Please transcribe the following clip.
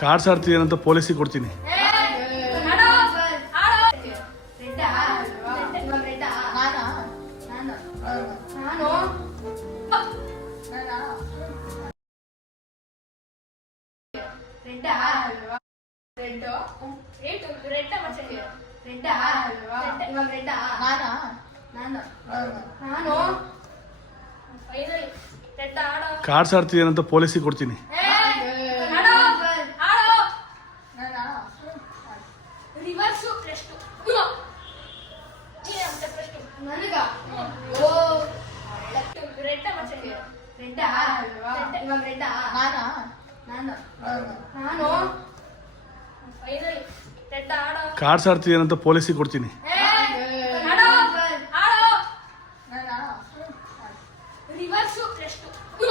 Cards ಆಡ್ತಿದ್ದೀನಂತ ಪೊಲೀಸಿಗೆ ಕೊಡ್ತೀನಿ. Cards ಆಡ್ತಿದ್ದೀನಂತ ಪೊಲೀಸಿಗೆ ಕೊಡ್ತೀನಿ. Cards ಆಡ್ತಿದ್ದೀನಂತ ಪೊಲೀಸಿಗೆ ಕೊಡ್ತೀನಿ.